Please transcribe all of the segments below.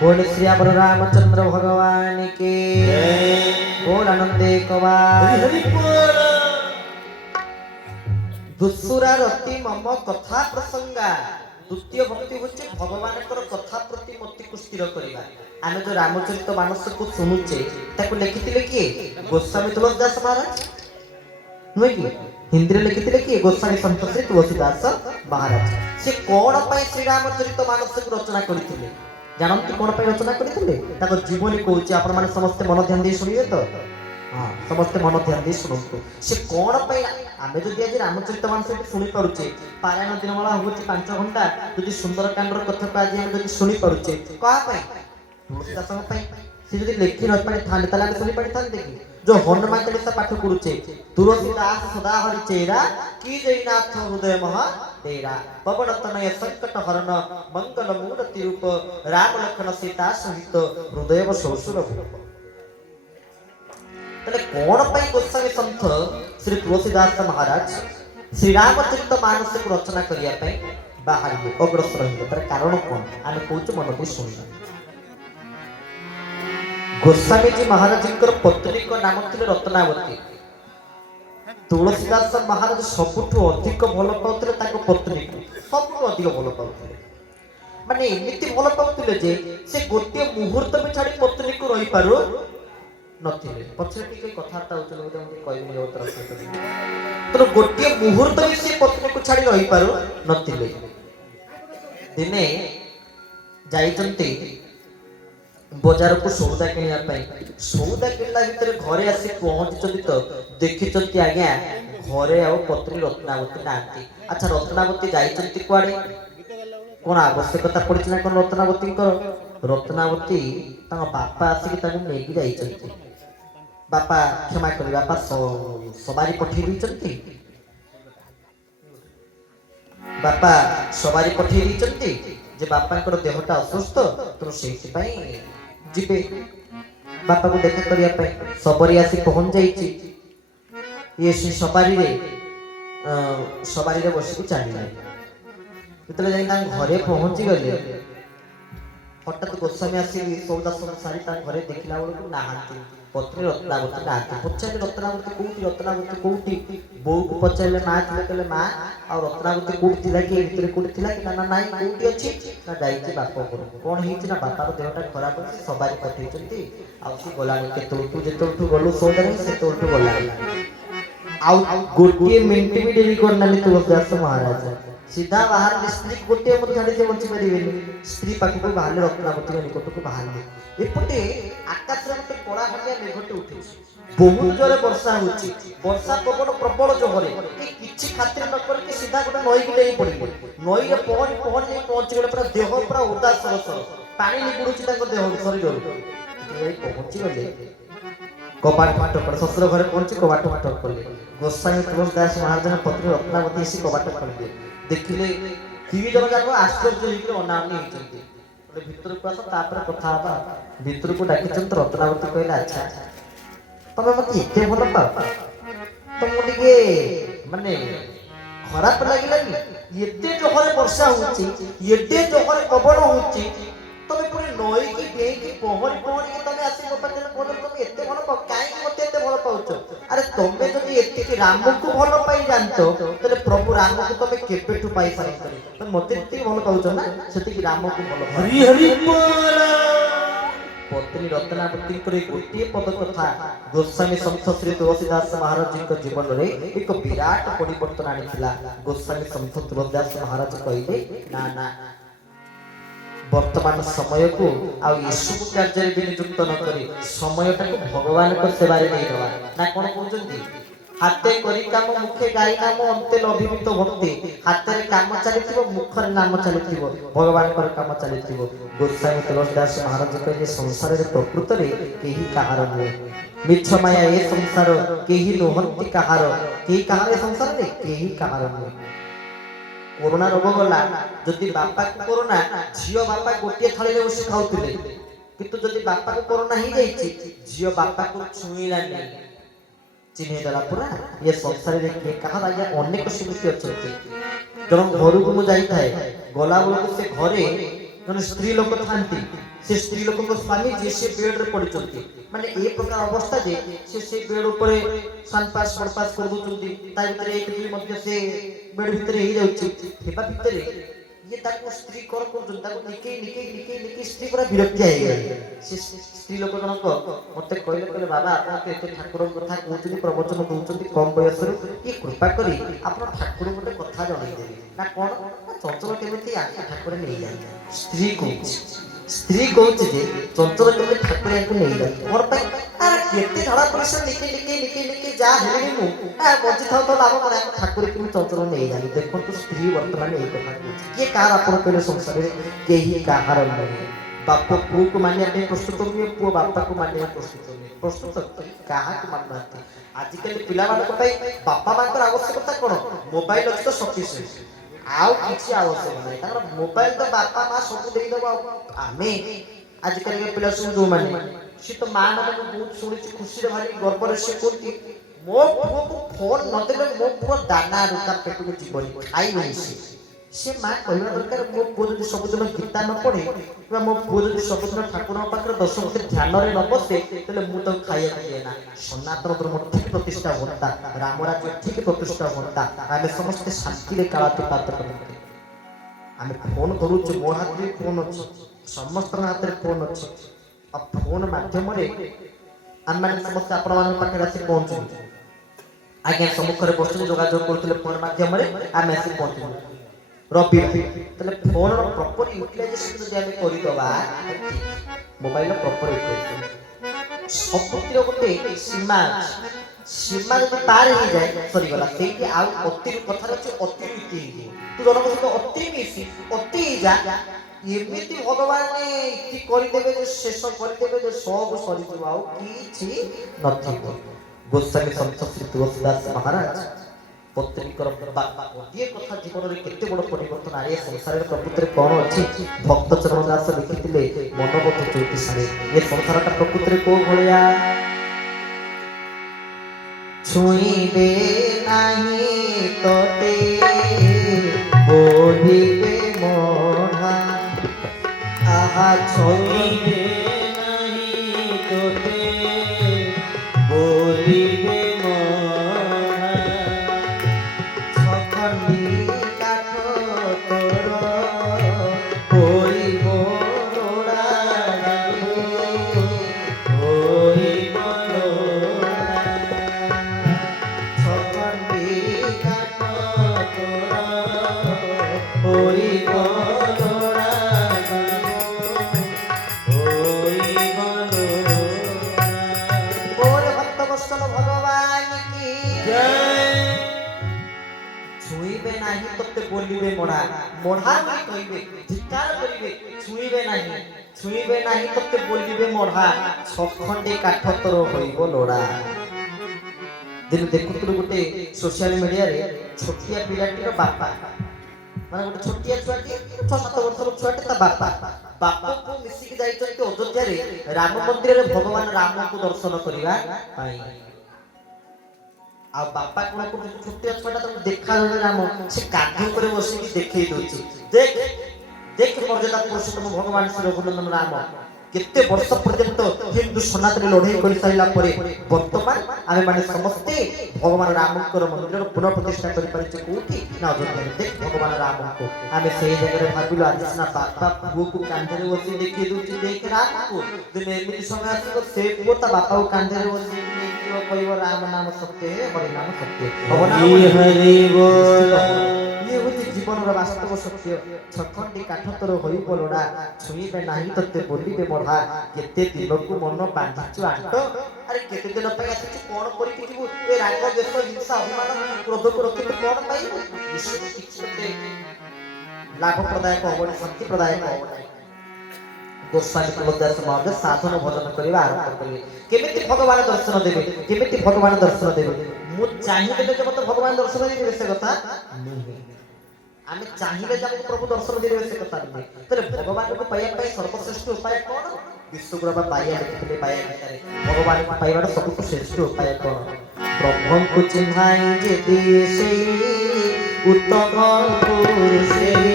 बोल श्री रामचंद्र भगवान के बोल आनंदे कवार दुसुरा रति मम कथा प्रसंगा द्वितीय भक्ति होचे भगवान कथा प्रति मति को स्थिर करवा आमे जो रामचरित मानस को सुनुचे ताको लिखिथिले किए गोस्वामी तुलसीदास महाराज नुहे कि हिंदी रे लिखिथिले किए गोस्वामी संत श्री तुलसीदास महाराज से कोन पय श्री रामचरित मानस को रचना करिथिले जानंती कोन पय रचना करिथिले ताको जीवनी कहूची आपण माने समस्त मन ध्यान दे सुनिए तो हाँ समस्त मन ध्यान दे सुनतु से कोन पय आमे जदि आज रामचरित मानस को सुनि पारुचे पारायण दिन वाला होची 5 घंटा जदि सुंदरकांडर कथा को आज हम जदि सुनि पारुचे का पय तुलसीदास पय से जदि लेखि न पारे थाने ताला सुनि पारि थान देखि जो हनुमान चालीसा पाठ करूचे तुलसीदास सदा हरि चेरा की जयनाथ हृदय महा तेरा पवन तनय संकट हरण मंगल मूर्ति रूप राम लखन सीता सहित हृदय ससुर तले कोन पई गोस्वामी संत श्री तुलसीदास महाराज श्री रामचरित मानस को रचना करिया पई बाहर अग्रसर होइले तर कारण कोन आमे कहूच मन को सुनिया गोस्वामी जी महाराज पत्नी को नाम थिले रत्नावती तुलसीदास महाराज सबुठु अधिक भल पाउथिले ताको पत्नी को सबुठु अधिक भल पाउथिले माने एमिति भल पाउथिले जे से गोटे मुहूर्त भी छाडी पत्नी को रही पारु नथिले पछे टिके कथाटा होचले बोले हम कहबी जो तरह से तो गोटे मुहूर्त भी से पत्नी को छाडी रही पारु नथिले दिने जाइचंती बजार को सौदा किनिया सौदा किणला भितर घरे आसी पहुंचती तो देखिचंती आज्ञा घरे आ पत्नी रत्नावती नांती अच्छा रत्नावती जाइचंती कुआडे कोन आवश्यकता पड़ी ना कोन रत्नावती रत्नावती तांग बापा आसी तांग नेगी जाइचंती बापा क्षमा करी बापा सवारी पठेई दिचंती बापा सवारी पठेई दिचंती जे बापांकर देहटा असुस्थ तो सेहि पई जिबे बापा को देखा करिया पे सबरी आसी पहुंच जाईची ये से सवारी रे बसी चली इतले जाई तां घरे पहुंची गले हठात गोस्वामी आसी सौदा सब सारी तां घरे देखिला बेलू नाहांती पत्नी रत्नावती नाहांती पचारे रत्नावती कोठी बो को पचारे मां थिले कहले मां आ रत्नावती कोठी थिला कि भितर कोठी थिला कि ना नाई कोठी अछि ना जाईची बापा को कोन हिच ना बापार देहटा खराब अछि सवारी पठेइचंती आ सी गोलानी के तोलटू जे तोलटू गलु सौदारे से तोलटू गोलानी आ गोटिए मिनिट भी देरी करनाली तुलसीदास महाराज सीधा बाहर स्त्री गोटे मत झाड़ी से बंची परिबेनी स्त्री पाखु को बाहर रत्नावती निकट को बाहर एपटे आकाश रे मते कड़ा हटिया मेघटे उठे बहुत जोरे वर्षा होची वर्षा पवन प्रबल जोहरे किछि खातिर न कर के सीधा गोटे नई को लेई पड़ी नई रे पहुंच गले पूरा देह पूरा उदास सरसर पानी निगुडुची ताको देह शरीर ए पहुंची गले कपाट फाटक कर ससुर घरे पहुंची कपाट फाटक करले गोस्वामी तुलसीदास महाराज पत्नी रत्नावती सी कपाट खोलले देखिले तीन जन जाको आश्चर्य होइके अनावनी होइचंती बोले भीतर को आस तापर कथा बा भीतर को डाकिचंत रत्नावती कहला अच्छा तमे मते एते भल पाओ तुम टिके माने खराब लागिलानी एते जोहरे वर्षा होची एते जोहरे पवन होची तमे पूरी नई की बे की पहरी के तमे आसी गोपाल बोल तमे एते भल पाओ काई मते एते भल पाउछ अरे तमे जदी एते की राम को भल पाई जानतो तले प्रभु राम को तमे केपेठु पाई पारतले तमे मते एते भल पाउछ ना सेति की राम को भल हरि हरि बोल पत्नी रत्नावती करे गोटे पद कथा गोस्वामी संत श्री तुलसीदास महाराज जी जीवन रे एक विराट परिवर्तन आनिथिला गोस्वामी संत तुलसीदास महाराज कहिले ना ना वर्तमान समय को आ यीशु कार्य रे नियुक्त न करी समयटा को भगवान को सेवा रे दे दवा ना कोन कहउचंती हाथे करी काम मुखे गाई नाम अंते अभिमित भक्ति हाथे रे काम चलिथिबो मुखर नाम चलिथिबो भगवान कर काम चलिथिबो गोस्वामी तुलसीदास महाराज कहे संसार रे प्रकृत रे केही कहार नुहे मिछ माया ए संसार केही नोहंती कहार केही कहार संसार रे केही कहार नुहे कोरोना रोग गला जदि बापा को कोरोना झियो बापा गोटे थाली रे बसी खाउथिले किंतु जदि बापा को कोरोना ही जाईची झियो बापा को छुईला नहीं ଚିହ୍ନେଇ ଦେଲା ପୁରା ଏ ସଂସାରରେ କିଏ କାହାର ଆଜ୍ଞା ଅନେକ ସେମିତି ଅଛନ୍ତି। ଜଣ ଘରକୁ ମୁଁ ଯାଇଥାଏ, ଗଲା ବେଳକୁ ସେ ଘରେ ଜଣେ ସ୍ତ୍ରୀ ଲୋକ ଥାନ୍ତି, ସେ ସ୍ତ୍ରୀ ଲୋକଙ୍କ ସ୍ୱାମୀ ଯିଏ ସେ ବେଡରେ ପଡ଼ିଛନ୍ତି, ମାନେ ଏ ପ୍ରକାର ଅବସ୍ଥା ଯେ ସେ ବେଡ ଉପରେ ସାନପାସ ବଡପାସ କରିଦଉଛନ୍ତି, ତା ଭିତରେ ଏକ ଦୁଇ ମଧ୍ୟ ସେ ବେଡ ଭିତରେ ହେଇଯାଉଛି। ହେବା ଭିତରେ ଇଏ ତାକୁ ସ୍ତ୍ରୀ କଣ କରୁଛନ୍ତି, ତାକୁ ନିକେଇ ସ୍ତ୍ରୀ ପୁରା ବିରକ୍ତି ହେଇଗଲେ। ସେ ସ୍ତ୍ରୀ ଲୋକ ଜଣକ ମତେ କହିଲେ ବାବା ଆପଣ ତ ଏତେ ଠାକୁରଙ୍କ କଥା କହୁଛନ୍ତି, ପ୍ରବଚନ ଦଉଛନ୍ତି କମ ବୟସରୁ, ଟିକେ କୃପା କରି ଆପଣ ଠାକୁର ଗୋଟେ କଥା ଜଣେଇଦେବେ। ନା କଣ? ଚଞ୍ଚଳ କେମିତି ଆକୁ ଠାକୁର ନେଇଯାଆନ୍ତି। ସ୍ତ୍ରୀ କହୁଛି ଯେ ଚଞ୍ଚଳ କେମିତି ଠାକୁର ୟାକୁ ନେଇଯାଆନ୍ତି। ମୋର ପାଇଁ କେତେ ଝଡ଼ା ପରିଶ୍ରମ ନିକେ ଯାହା ହେଲେଣି ମୁଁ ବଞ୍ଚିଥାଉ ତ ଲାଭ କଣ, ୟାକୁ ଠାକୁର କେମିତି ଚଞ୍ଚଳ ନେଇଯାଆନ୍ତି। ଦେଖନ୍ତୁ ସ୍ତ୍ରୀ ବର୍ତ୍ତମାନ ଏଇ କଥା କହୁଛି। କିଏ କାହାର ଆପଣ କହିଲେ ସଂସାରରେ? କେହି କାହାର ନୁହେଁ। ବାପ ପୁଅକୁ ମାନିବା ପାଇଁ ପ୍ରସ୍ତୁତ ନୁହେଁ, ପୁଅ ବାପାକୁ ମାନିବା ପ୍ରସ୍ତୁତ ନୁହେଁ। ପ୍ରସ୍ତୁତ କାହାକୁ ମାନୁନାହାନ୍ତି। ଆଜିକାଲି ପିଲାମାନଙ୍କ ପାଇଁ ବାପା ମାଙ୍କର ଆବଶ୍ୟକତା କଣ? ମୋବାଇଲ ଅଛି ତ ସଫିସିଏଣ୍ଟ, ଆଉ କିଛି ଆବଶ୍ୟକ ନାହିଁ। ତାଙ୍କର ମୋବାଇଲ ତ ବାପା ମା ସବୁ ଦେଇଦବ। ଆଉ ଆମେ ଆଜିକାଲି ପିଲା ସବୁ ଯୋଉମାନେ, ସେ ତ ମା ମାନଙ୍କୁ ବହୁତ ଶୁଣିଛି ଖୁସିରେ ଭାରି ଗର୍ବରେ ସେ କୁହନ୍ତି ମୋ ପୁଅକୁ ଫୋନ ନଦେଲେ ମୋ ପୁଅ ଦାନା ତା ପେଟକୁ ଯିବନି, ଖାଇବନି। ସେ ମା କହିବା ଦରକାର ମୋ ପୁଅ ଯଦି ସବୁଦିନ ଗୀତା ନ ପଢେ କିମ୍ବା ମୋ ପୁଅ ଯଦି ସବୁଦିନ ଠାକୁରଙ୍କ ପାଖରେ 10 ମିନିଟ ଧ୍ୟାନରେ ନ ବସେ, ତାହେଲେ ମୁଁ ତାକୁ ଖାଇବାକୁ ଦିଏ ନା। ସନାତନ ଧର୍ମ ଠିକ ପ୍ରତିଷ୍ଠା ହୁଅନ୍ତା, ରାମରାଜ୍ୟ ଠିକ ପ୍ରତିଷ୍ଠା ହୁଅନ୍ତା, ଆମେ ସମସ୍ତେ ଶାନ୍ତିରେ କାଳାତିପାତ କରନ୍ତେ। ଆମେ ଫୋନ କରୁଛୁ, ମୋ ହାତରେ ଫୋନ ଅଛି, ସମସ୍ତଙ୍କ ହାତରେ ଫୋନ ଅଛି। ଆଉ ଫୋନ ମାଧ୍ୟମରେ ଆମେ ସମସ୍ତେ ଆପଣମାନଙ୍କ ପାଖରେ ଆସି ପହଞ୍ଚୁଛୁ। ଆଜ୍ଞା ସମ୍ମୁଖରେ ବସୁଛୁ, ଯୋଗାଯୋଗ କରୁଥିଲେ ଫୋନ ମାଧ୍ୟମରେ, ଆମେ ଆସି ପହଞ୍ଚିବୁ। ରବି ତାହେଲେ ଫୋନର ପ୍ରପର ୟୁଟିଲାଇଜେସନ ଯଦି ଆମେ କରିଦବା, ମୋବାଇଲର ପ୍ରପର ୟୁଟିଲାଇଜେସନ, ସବୁଥିର ଗୋଟେ ସୀମା ଅଛି। ସୀମା ଯଦି ପାର ହେଇଯାଏ ସରିଗଲା। ସେଇଠି ଆଉ ଅତି କଥାରେ ଅଛି, ଅତିରିକ୍ତ ହେଇଯିବ। ତୁ ଜଣଙ୍କ ସହିତ ଅତି ମିଶି ଅତି ଯା, ଏମିତି ଭଗବାନ ଇତି କରିଦେବେ ଯେ ଶେଷ କରିଦେବେ ଯେ ସବୁ ସରିଯିବ, ଆଉ କିଛି ନଥିବ। ଗୋସ୍ୱାମୀ ସନ୍ଥ ଶ୍ରୀ ତୁଳସୀଦାସ ମହାରାଜ ପତ୍ନୀଙ୍କର ଗୋଟିଏ କଥା ଜୀବନରେ କେତେ ବଡ଼ ପରିବର୍ତ୍ତନ ଆଣିଏ। ସଂସାରରେ ପ୍ରକୃତରେ କଣ ଅଛି? ଭକ୍ତ ଚରଣ ଦାସ ଲେଖିଥିଲେ ମନବୋଧ 34ରେ, ଏ ସଂସାରଟା ପ୍ରକୃତରେ କୋଉ ଭଳିଆ? ଛୁଇଁବେ ନାହିଁ ତତେ ବୋଲିବେ ମଢା, ଆହା ଛୁଇଁବେ ନାହିଁ ତତେ ବୋଲିବେ ମଢା, ଛଖଣ୍ଡି କାଠ ତୋର ହୋଇବ ଲୋଡ଼ା, ହୋଇବ ଲୋଡ଼ା, ଛଖଣ୍ଡି କାଠ ତୋର ହୋଇବ ଲୋଡ଼ା, ହୋଇବ ଲୋଡ଼ା। ବୋଲେ ଭକ୍ତବତ୍ସଲ ଭଗବାନ କି ଜୟ। ଛୁଇଁବେ ନାହିଁ ତତେ ବୋଲିବେ ମଢା, ମଢା ବୋଲି କହିବେ, ଧିକ୍କାର କରିବେ। ଛୁଇଁବେ ନାହିଁ ତତେ ବୋଲିବେ ମଢା, ଛଖଣ୍ଡି କାଠ ତୋର ହୋଇବ ଲୋଡ଼ା। ଦିନ ଦେଖୁଥିଲୁ ଗୋଟେ ସୋସିଆଲ ମିଡିଆରେ, ଛୋଟିଆ ପିଲାଟିର ବାପା, ମାନେ ଗୋଟେ ଛୋଟିଆ ଛୁଆଟି 6-7 ବର୍ଷର ଛୁଆଟି, ତା ବାପା ପୁଅ ମିଶିକି ଯାଇଛନ୍ତି ଅଯୋଧ୍ୟାରେ ରାମ ମନ୍ଦିରରେ ଭଗବାନ ରାମଙ୍କୁ ଦର୍ଶନ କରିବା ପାଇଁ। ଆଉ ବାପା କଣ କରୁଛି, ଛୋଟିଆ ଛୁଆଟା ତାକୁ ଦେଖାଯାଉଛି ରାମ, ସେ କାନ୍ଧ ଉପରେ ବସିକି ଦେଖେଇ ଦଉଛି, ଦେଖ ଦେଖ ମର୍ଯ୍ୟାଦା ପୁରୁଷୋତ୍ତମ ଭଗବାନ ଶ୍ରୀ ରଘୁନନ୍ଦନ ରାମ କେତେ ବର୍ଷ ପର୍ଯ୍ୟନ୍ତ ହିନ୍ଦୁ ସନାତନ ଲଢେଇ କରିସାରିଲା ପରେ ବର୍ତ୍ତମାନ ଆମେ ମାନେ ସମସ୍ତେ ଭଗବାନ ରାମଙ୍କର ମନ୍ଦିରର ପୁନଃ ପ୍ରତିଷ୍ଠା କରିପାରିଛୁ। କୋଉଠି? ନା ଅଯୋଧ୍ୟାରେ। ଦେଖ ଭଗବାନ ରାମଙ୍କୁ। ଆମେ ସେଇ ଜାଗାରେ ଭାବିଲୁ ଆଜି ସିନା ବାପା ପୁଅକୁ କାନ୍ଧରେ ବସି ଦେଖେଇ ଦଉଛି, ଦେଖ ରାମକୁ। ଦିନେ ଏମିତି ସମୟ ଆସିବ ସେ ପୁଅ ତା ବାପାକୁ କାନ୍ଧରେ ବସି କହିବ ରାମ ନାମ ସତ୍ୟ, ହରି ନାମ ସତ୍ୟ। ଇଏ ହଉଛି ଜୀବନର ବାସ୍ତବ ସତ୍ୟ। ଛଖଣ୍ଡି କାଠ ତୋର ହୋଇବ ଲୋଡ଼ା, ଛୁଇଁବେ ନାହିଁ ତତେ ବୋଲିବେ ମଢା, କେତେ ଦିନକୁ ମନ ବାନ୍ଧିଛୁ ଆଣ୍ଟ। ଆରେ କେତେ ଦିନ ପାଇଁ ଆସିଛୁ, କଣ କରିକି ଯିବୁ? ଏ ରାଗ ଦ୍ୱେଷ ହିଂସା ଅଭିମାନ କ୍ରୋଧକୁ ରଖିବୁ କଣ ପାଇବୁ? ଏସବୁ କିଛି ତତେ ଲାଭପ୍ରଦାୟକ ହବନି, ଶାନ୍ତି ପ୍ରଦାୟକ ହବନି। ଗୋସ୍ୱାମୀ ତୁଳସୀଦାସ ମହାରାଜ ସାଧନ ଭଜନ କରିବା ଆରମ୍ଭ କରିବେ। କେମିତି ଭଗବାନ ଦର୍ଶନ ଦେବେ? କେମିତି ଭଗବାନ ଦର୍ଶନ ଦେବେ? ମୁଁ ଚାହିଁଲେ ଯେ ମତେ ଭଗବାନ ଦର୍ଶନ ଦେଇଦେବେ ସେ କଥା ନୁହେଁ। ଆମେ ଚାହିଁଲେ ଯେ ଆମକୁ ପ୍ରଭୁ ଦର୍ଶନ ଦେଇଦେବେ ସେ କଥା ନୁହେଁ। ତାହେଲେ ଭଗବାନଙ୍କୁ ପାଇବା ପାଇଁ ସର୍ବଶ୍ରେଷ୍ଠ ଉପାୟ କଣ? ବିଶ୍ୱଗୁରୁ ବାୟା ଲେଖିଥିଲେ ବାୟା ଗୀତାରେ, ଭଗବାନଙ୍କୁ ପାଇବାର ସବୁଠୁ ଶ୍ରେଷ୍ଠ ଉପାୟ କଣ? ବ୍ରହ୍ମଙ୍କୁ ଚିହ୍ନାଇ ଯେ ଦିଏ ସେଇ ଉତ୍ତମ ଗୁରୁ ସେଇ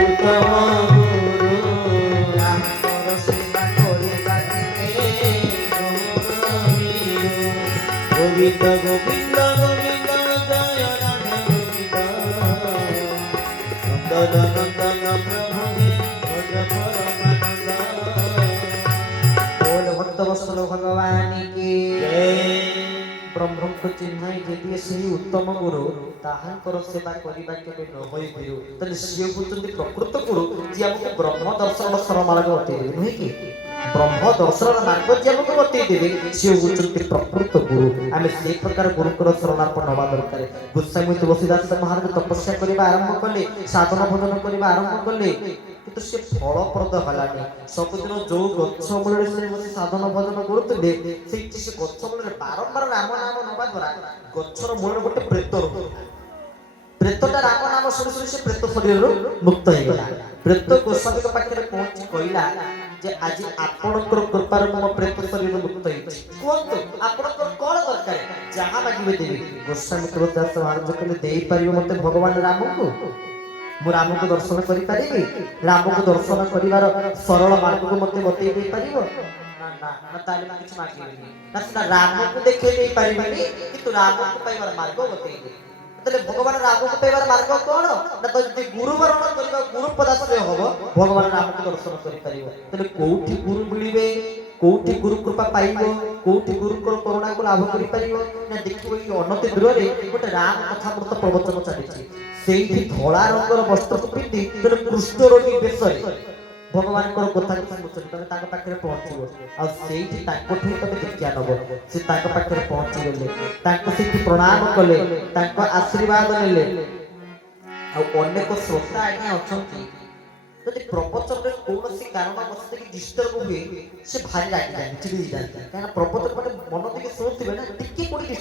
ଉତ୍ତମ ଗୁରୁ ଆମର ସେବା କରିବା ଗୋବିନ୍ଦ ଗୋବିନ୍ଦ ଗୋବିନ୍ଦ ଜୟ ରାଧେ ଗୋବିନ୍ଦ ନନ୍ଦନ ନନ୍ଦନ ପ୍ରଭୁ ଭଜ ପରମାନନ୍ଦ बोल भक्त वत्सल भगवान की ब्रह्मଙ୍କୁ ଚିହ୍ନାଇ ଯଦି ସେହି ଉତ୍ତମ ଗୁରୁ ତାହାଙ୍କର ସେବା କରିବା କେବେ ନ ହୋଇଥିଲୁ ତାହେଲେ ସିଏ ହେଉଛନ୍ତି ପ୍ରକୃତ ଗୁରୁ ଯିଏ ଆମକୁ ବ୍ରହ୍ମ ଦର୍ଶନ ସରମାର୍ଗ ବତେଇଦେବେ ନୁହେଁ କି ବ୍ରହ୍ମ ଦର୍ଶନ ମାର୍ଗ ଯିଏ ଆମକୁ ବତେଇଦେବେ ସିଏ ହେଉଛନ୍ତି ପ୍ରକୃତ ଗୁରୁ ଆମେ ସେହି ପ୍ରକାର ଗୁରୁଙ୍କର ଶରଣାର୍ପଣ ହେବା ଦରକାର ଗୋସ୍ୱାମୀ ତୁଳସୀଦାସ ମହାରାଜ ତପସ୍ୟା କରିବା ଆରମ୍ଭ କଲେ ସାଧନ ଭଜନ କରିବା ଆରମ୍ଭ କଲେ କିନ୍ତୁ ସେ ଫଳପ୍ରଦ ହେଲାନି ସବୁଦିନ ଯୋଉ ଗଛ ମୂଳରେ ସେ ବସି ସାଧନ ଭଜନ କରୁଥିଲେ ସେଇଠି ସେ ଗଛ ମୂଳରେ ବାରମ୍ବାର ରାମ ନାମ ନେବା ଦ୍ୱାରା ଗଛର ମୂଳରେ ଗୋଟେ ପ୍ରେତ ରହୁଥିଲା ପ୍ରେତଟା ରାମ ନାମ ଶୁଣି ଶୁଣି ସେ ପ୍ରେତ ଶରୀରରୁ ମୁକ୍ତ ହେଇଗଲା ପ୍ରେତ ଗୋସ୍ୱାମୀଙ୍କ ପାଖରେ ପହଞ୍ଚି କହିଲା ଯେ ଆଜି ଆପଣଙ୍କର କୃପାରୁ ମୋ ପ୍ରେତ ଶରୀରରୁ ମୁକ୍ତ ହେଇଛି କୁହନ୍ତୁ ଆପଣଙ୍କର କଣ ଦରକାର ଯାହା ମାଗିବେ ଦେବି ଗୋସ୍ୱାମୀ ତୁଳସୀଦାସ ମହାରାଜ କହିଲେ ଦେଇପାରିବ ମତେ ଭଗବାନ ରାମଙ୍କୁ ମୁଁ ରାମକୁ ଦର୍ଶନ କରିପାରିବି ରାମକୁ ଦର୍ଶନ କରିବାର ସରଳ ମାର୍ଗକୁ ମତେ ବତେଇ ଦେଇପାରିବ ନା ତାହେଲେ ମୁଁ କିଛି ମାଗିବିନି ନା ସିନା ରାମକୁ ଦେଖେଇ ଦେଇପାରିବିନି କିନ୍ତୁ ରାମକୁ ପାଇବାର ମାର୍ଗ ବତେଇବି ତାହେଲେ ଭଗବାନ ରାମକୁ ପାଇବାର ମାର୍ଗ କଣ ନା ତ ଯଦି ଗୁରୁ ବରଣ କରିବା ଗୁରୁ ପଦାଶ୍ରୟ ହବ ଭଗବାନ ରାମକୁ ଦର୍ଶନ କରିପାରିବ ତାହେଲେ କୋଉଠି ଗୁରୁ ମିଳିବେ କୋଉଠି ଗୁରୁ କୃପା ପାଇବ କୋଉଠି ଗୁରୁଙ୍କର କରୁଣାକୁ ଲାଭ କରିପାରିବ ନା ଦେଖିବ ଏଇ ଅନତି ଦୂରରେ ଗୋଟେ ରାମ କଥାମୃତ ପ୍ରବଚନ ଚାଲିଛି ସେଇଠି ଧଳା ରଙ୍ଗର ବସ୍ତ୍ରକୁ ପିନ୍ଧି ଜଣେ କୃଷ୍ଣ ରୋଗୀ ବେଶରେ ଭଗବାନଙ୍କର କଥା ଶୁଣୁଛନ୍ତି ତମେ ତାଙ୍କ ପାଖରେ ପହଞ୍ଚିବ ଆଉ ସେଇଠି ତାଙ୍କଠୁ ତମେ ଦୀକ୍ଷା ନବ ସେ ତାଙ୍କ ପାଖରେ ପହଞ୍ଚିଗଲେ ତାଙ୍କୁ ସେଇଠି ପ୍ରଣାମ କଲେ ତାଙ୍କ ଆଶୀର୍ବାଦ ନେଲେ ଆଉ ଅନେକ ଶ୍ରୋତା ଆଜ୍ଞା ଅଛନ୍ତି ଯଦି ପ୍ରବଚନରେ କୌଣସି କାରଣ ବସିକି ଡିଷ୍ଟର୍ବ ହୁଏ ସେ ଭାରି ରାଗିଯାନ୍ତି ଚିଡ଼ି ଯାଆନ୍ତି କାହିଁକିନା ପ୍ରବଚନ ମାନେ ମନ ଦେଇକି ଶୁଣୁଥିବେ ନା ଟିକେ କୋଉଠି